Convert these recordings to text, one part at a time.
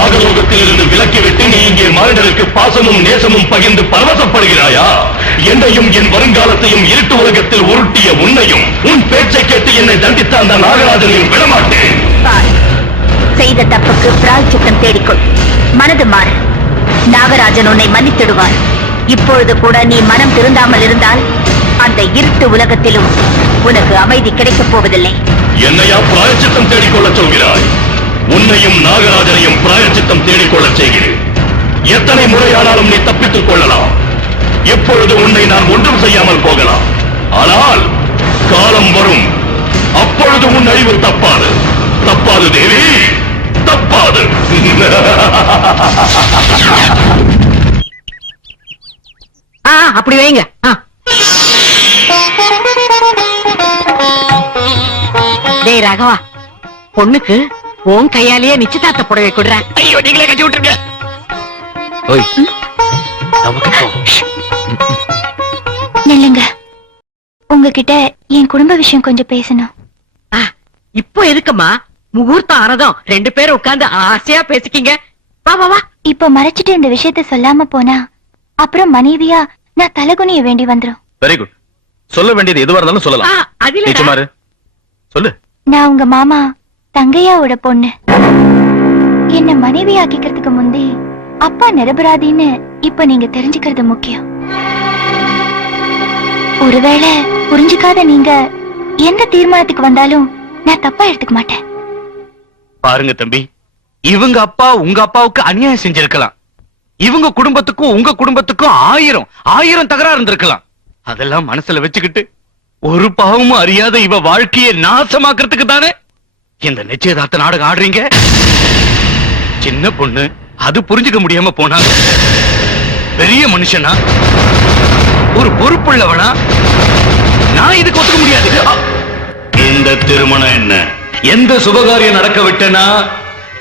நாகலோகத்திலிருந்து விலக்கிவிட்டு நீ இங்கே மானிடருக்கு பாசமும் நேசமும் பகிர்ந்து பரவசப்படுகிறாயா? என்னையும் என் வருங்காலத்தையும் இருட்டு உலகத்தில் உருட்டிய உன்னையும் உன் பேச்சை கேட்டு என்னை தண்டித்த அந்த நாகராஜனையும் விடமாட்டேன். செய்த தப்புக்கு பிராய்ச்சித்தம் தேடிக்கொள். மனது மாறு. நாகராஜன் உன்னை மன்னித்திடுவார். இப்பொழுது கூட நீ மனம் திருந்தாமல் இருந்தால் அந்த இருட்டு உலகத்திலும் உனக்கு அமைதி கிடைக்கப் போவதில்லை. என்னையா பிராயச்சித்தம் தேடிக்கொள்ளச் சொல்கிறாய்? உன்னையும் நாகராஜனையும் பிராயச்சித்தம் தேடிக்கொள்ளச் செய்கிறேன். எத்தனை முறையானாலும் நீ தப்பித்துக் கொள்ளலாம். எப்பொழுது உன்னை நான் ஒன்றும் செய்யாமல் போகலாம். ஆனால் காலம் வரும். அப்பொழுது உன் அறிவு தப்பாது. தப்பாது தேவி. தப்பாது. அப்படி வைங்க. டேய் ராகவா பொண்ணுக்கு உன் கையாலேயே நிச்சயதார்த்த புடவை கொடுறேன். ஐயோ நீங்களே கட்டி விட்டுருங்க ஓய். நமக்கு போ. நில்லுங்க. உங்ககிட்ட என் குடும்ப விஷயம் கொஞ்சம் பேசணும். ஆ, இப்போ எதுக்குமா? முகூர்த்தம் ஆனதும் ரெண்டு பேரும் உட்கார்ந்து ஆசையா பேசிக்கிங்க. வா வா வா. இப்போ மறைச்சிட்டு இந்த விஷயத்த சொல்லாம போனா அப்புறம் மனைவியா நான் தலகுனிய வேண்டி வந்துரும். வெரி குட் சொல்ல வேண்டியது எதுவா இருந்தாலும் சொல்லலாம். அதுல. சொல்லு. நான் உங்க மாமா தங்கையாவோட பொண்ணு. என்ன மனைவி ஆக்கிக்கிறதுக்கு முந்தி அப்பா நிரபராதின்னு இப்ப நீங்க தெரிஞ்சுக்கிறது முக்கியம். ஒருவேளை புரிஞ்சுக்காத நீங்க எந்த தீர்மானத்துக்கு வந்தாலும் நான் தப்பா எடுத்துக்க மாட்டேன். பாருங்க தம்பி இவங்க அப்பா உங்க அப்பாவுக்கு அநியாயம் செஞ்சிருக்கலாம். இவங்க குடும்பத்துக்கும் உங்க குடும்பத்துக்கும் ஆயிரம் ஆயிரம் தகராறு இருந்திருக்கலாம். அதெல்லாம் மனசுல வச்சுக்கிட்டு ஒரு பாவமும் அறியாத இவ வாழ்க்கையை நாசமாக்குறதுக்கு தானே இந்த நிச்சயதார்த்த நாடகம் ஆடுறீங்க? சின்ன பொண்ணு அது புரிஞ்சுக்க முடியாம போனா? பெரிய மனுஷனா? ஒரு பொறுப்புள்ளவனா? நான் இதுக்கு ஒத்துக்க முடியாது. இந்த திருமணம் என்ன? எந்த சுபகாரியம் நடக்க விட்டனா?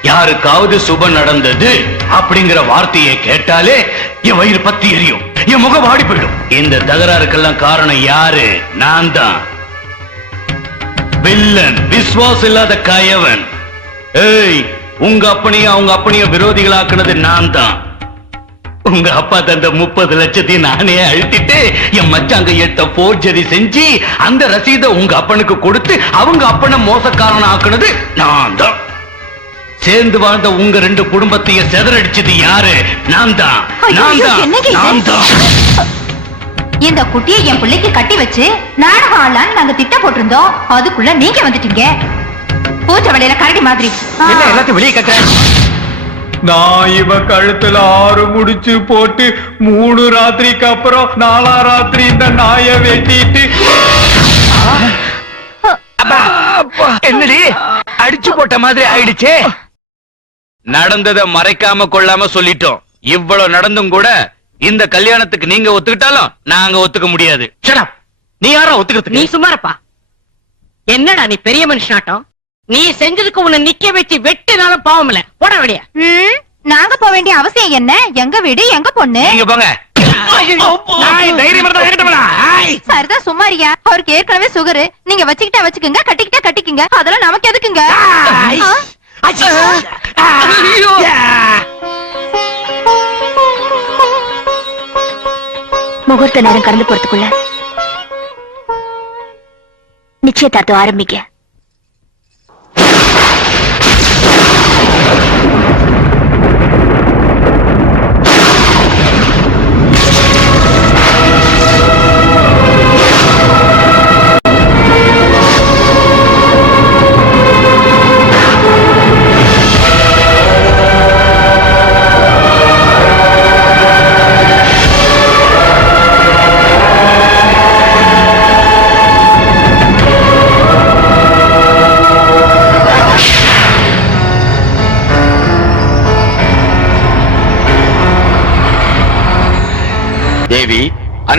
யாருக்காவது சுப நடந்தது அப்படிங்கிற வார்த்தையை கேட்டாலே என் வயிறு பத்தி எரியும். என் முகம் வாடி போயிடும். இந்த தகராறுக்கெல்லாம் காரணம் யாரு? நான் தான். வில்லன் விசுவாசம் இல்லாத கயவன். ஏய் உங்க அப்பனையும் அவங்க அப்பனையும் விரோதிகளாக்குனது நான் தான் உங்க அப்பா தந்த முப்பது லட்சத்தையும் நானே அழுத்திட்டு என் மச்சாங்க எடுத்த போர்ஜரி செஞ்சு அந்த ரசீதை உங்க அப்பனுக்கு கொடுத்து அவங்க அப்பனை மோசக்காரன் ஆக்குனது நான் தான் சேர்ந்து வாழ்ந்த உங்க ரெண்டு குடும்பத்தையும் செதறடிச்சது யாரு? நான் தான் நான் தான்? நான் தான் இந்த குட்டியை என் பிள்ளைக்கு கட்டி வச்சு நாடகம் ஆடலான்னு நாங்க திட்டம் போட்டிருந்தோம். அதுக்குள்ள நீங்க வந்துட்டீங்க. பூச்சை வலையில கரடி மாதிரி. என்ன எல்லாத்தையும் வெளியே கட்டுற நான் இவன் கழுத்துல ஆறு முடிச்சு போட்டு மூணு ராத்திரிக்கு அப்புறம் நாலா ராத்திரி இந்த நாயை வெட்டிட்டு. என்னடி? அடிச்சு போட்ட மாதிரி ஆயிடுச்சே. நடந்ததை மறைக்காம கொள்ளாம சொல்லிட்டோம். இவ்வளவு நடந்தும் கூட இந்த கல்யாணத்துக்கு நீங்க ஒத்துக்கிட்டாலும் நாங்க ஒத்துக்க முடியாது. நீ யாரா நீ ஒத்துக்கிறதுக்கு சும்மாரப்பா. என்னடா நீ பெரிய மனுஷனாட்டம் நீ செஞ்சதுக்கு உன்னை நிக்க வச்சு வெட்டினாலும் பாவம் இல்ல. போட வேண்டிய ம், நாங்க போக வேண்டிய அவசியம் என்ன? எங்க வீடு எங்க பொண்ணு? நீங்க போங்க. சரிதான் சும்மாரியா அவருக்கு ஏற்கனவே சுகரு. நீங்க வச்சுக்கிட்டா வச்சுக்கோங்க கட்டிக்கிட்டா கட்டிக்குங்க. அதெல்லாம் நமக்கு எதுக்குங்க? முகூர்த்த நேரம் கடந்து போறதுக்குள்ள நிச்சயதார்த்தம் ஆரம்பிக்க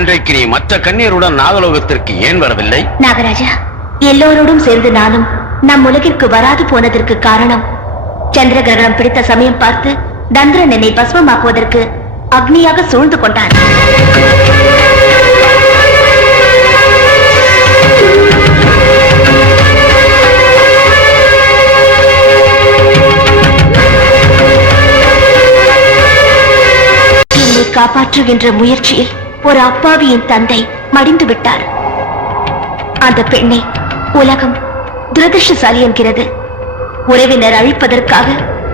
அன்றைக்கு நீ மற்ற கண்ணீருடன் நாகலோகத்திற்கு ஏன் வரவில்லை? நாகராஜா எல்லோரோடும் சேர்ந்து நானும் நம் உலகிற்கு வராது போனதற்கு காரணம் சந்திர கிரகணம் பிடித்த சமயம் பார்த்து தந்திரன் என்னை பஸ்மமாக்குவதற்கு அக்னியாக சூழ்ந்து கொண்டான். காப்பாற்றுகின்ற முயற்சியில் ஒரு அப்பாவியின் தந்தை மடிந்து விட்டார். அந்த பெண்ணை உலகம் துரதிருஷ்டசாலி என்கிறது. உறவினர் அழிப்பதற்காக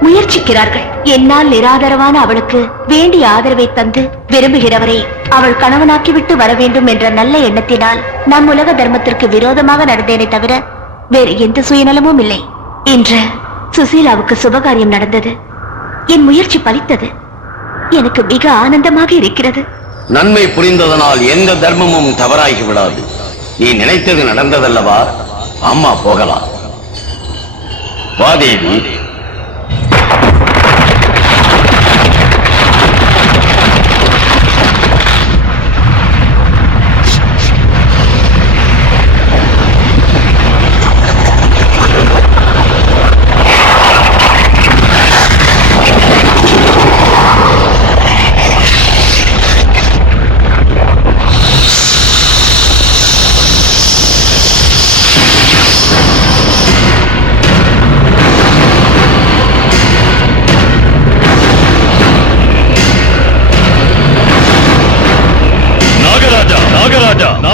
முயற்சிக்கிறார்கள். என்னால் நிராதரவான அவளுக்கு வேண்டிய ஆதரவை தந்து விரும்புகிறவரை அவள் கணவனாக்கிவிட்டு வர வேண்டும் என்ற நல்ல எண்ணத்தினால் நம் உலக தர்மத்திற்கு விரோதமாக நடந்தேனே தவிர வேறு எந்த சுயநலமும் இல்லை. இன்று சுசீலாவுக்கு சுபகாரியம் நடந்தது. என் முயற்சி பலித்தது. எனக்கு மிக ஆனந்தமாக இருக்கிறது. நன்மை புரிந்ததனால் எந்த தர்மமும் தவறாகி விடாது. நீ நினைத்தது நடந்ததல்லவா? அம்மா போகலாம். வாதேவி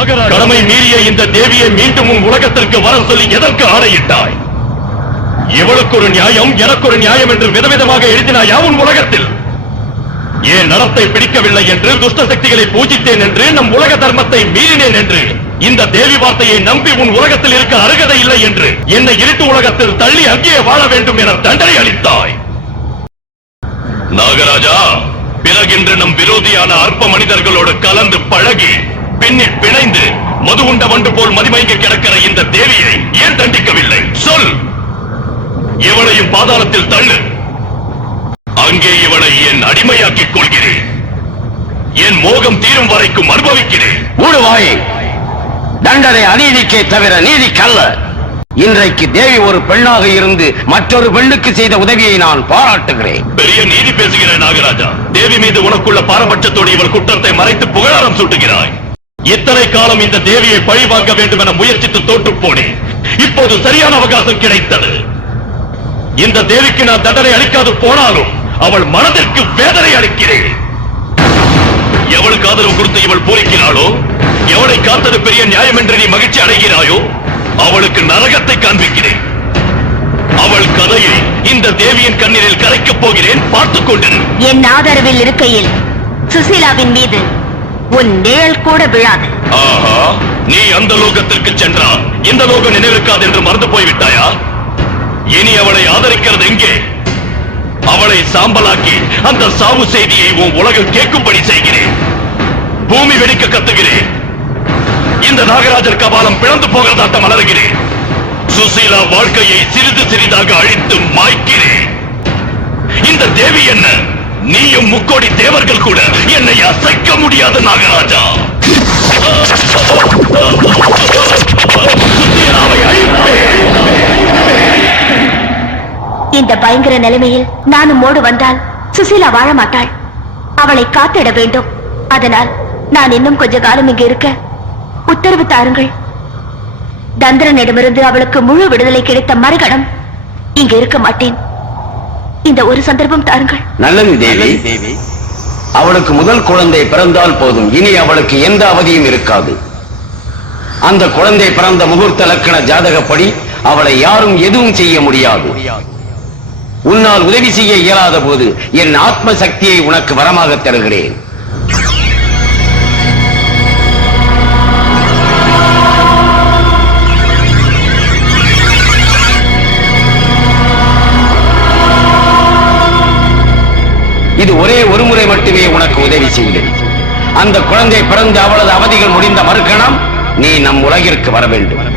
கடமை மீறிய இந்த தேவியை மீண்டும் உன் உலகத்திற்கு வர சொல்லி எதற்கு ஆணையிட்டாய்? இவளுக்கு ஒரு நியாயம் எனக்கு ஒரு நியாயம் என்று விதவிதமாக எழுதினாயா உன் உலகத்தில்? ஏன் நடத்தை பிடிக்கவில்லை என்று துஷ்ட சக்திகளை பூஜித்தேன் என்று நம் உலக தர்மத்தை மீறினேன் என்று இந்த தேவி வார்த்தையை நம்பி உன் உலகத்தில் இருக்க அருகதை இல்லை என்று என்னை இருட்டு உலகத்தில் தள்ளி அங்கேயே வாழ வேண்டும் என தண்டனை அளித்தாய். நாகராஜா பிறகின்று நம் விரோதியான அற்ப மனிதர்களோடு கலந்து பழகி பின்னில் பிணைந்து மது உண்ட வண்டு போல் மதிமயங்கி கிடக்கிற இந்த தேவியை ஏன் தண்டிக்கவில்லை? சொல். இவளையும் பாதாளத்தில் தள்ளு. அங்கே இவளை என் அடிமையாக்கிக் கொள்கிறேன். என் மோகம் தீரும் வரைக்கும் அனுபவிக்கிறேன். மூடுவாயே தண்டனை அநீதிக்கே தவிர நீதிக்கல்ல இன்றைக்கு தேவி ஒரு பெண்ணாக இருந்து மற்றொரு பெண்ணுக்கு செய்த உதவியை நான் பாராட்டுகிறேன். பெரிய நீதி பேசுகிற நாகராஜா. தேவி மீது உனக்குள்ள பாரபட்சத்தோடு இவள் குற்றத்தை மறைத்து புகழாரம் சூட்டுகிறாய். இத்தனை காலம் இந்த தேவியை பழி வாங்க வேண்டும் என முயற்சித்து தோற்று போனேன். இப்போது சரியான அவகாசம் கிடைத்தது. இந்த தேவிக்கு நான் தண்டனை அளிக்காது போனாலும் அவள் மனதிற்கு வேதனை அளிக்கிறேன். எவளுக்கு ஆதரவு கொடுத்து இவள் பூரிக்கிறாளோ? எவளை காத்தது பெரிய நியாயம் என்று நீ மகிழ்ச்சி அடைகிறாயோ? அவளுக்கு நரகத்தை காண்பிக்கிறேன். அவள் கதையை இந்த தேவியின் கண்ணீரில் கரைக்கப் போகிறேன் பார்த்துக் கொண்டிரு. என் ஆதரவில் இருக்கையில் சுசீலாவின் மீது உன் நிழல் கூட விழாது. ஆஹா நீ அந்த லோகத்திற்கு சென்றால் இந்த லோகம் நினைவிருக்காது என்று மறந்து போய்விட்டாயா? இனி அவளை ஆதரிக்கிறது எங்கே? அவளை சாம்பலாக்கி அந்த சாவு செய்தியை உன் உலகம் கேட்கும்படி செய்கிறேன். பூமி வெடிக்க கத்துகிறேன். இந்த நாகராஜர் கபாலம் பிளந்து போகிறதாட்டம் மலர்கிறேன். சுசீலா வாழ்க்கையை சிறிது சிறிதாக அழித்து மாய்க்கிறேன். இந்த தேவி என்ன? முக்கோடி தேவர்கள் கூட என்னை அசைக்க முடியாத நாகராஜா. இந்த பயங்கர நிலைமையில் நானும் மோடு வந்தால் சுசீலா வாழ மாட்டாள். அவளை காத்திட வேண்டும். அதனால் நான் இன்னும் கொஞ்ச காலம் இங்கு இருக்க உத்தரவு தாருங்கள். தந்திரனிடமிருந்து அவளுக்கு முழு விடுதலை கிடைத்த மறுகணம் இங்கு இருக்க மாட்டேன். இந்த ஒரு சந்தர்ப்பம் தாருங்கள். நல்லது தேவி. அவளுக்கு முதல் குழந்தை பிறந்தால் போதும். இனி அவளுக்கு எந்த அவதியும் இருக்காது. அந்த குழந்தை பிறந்த முகூர்த்த லக்கண ஜாதகப்படி அவளை யாரும் எதுவும் செய்ய முடியாது. உன்னால் உதவி செய்ய இயலாத போது என் ஆத்ம சக்தியை உனக்கு வரமாக தருகிறேன். இது ஒரே ஒரு முறை மட்டுமே உனக்கு உதவி செய்யும் அந்த குழந்தை பிறந்து அவளது அவதிகள் முடிந்த மறுக்கணம் நீ நம் உலகிற்கு வர வேண்டும்.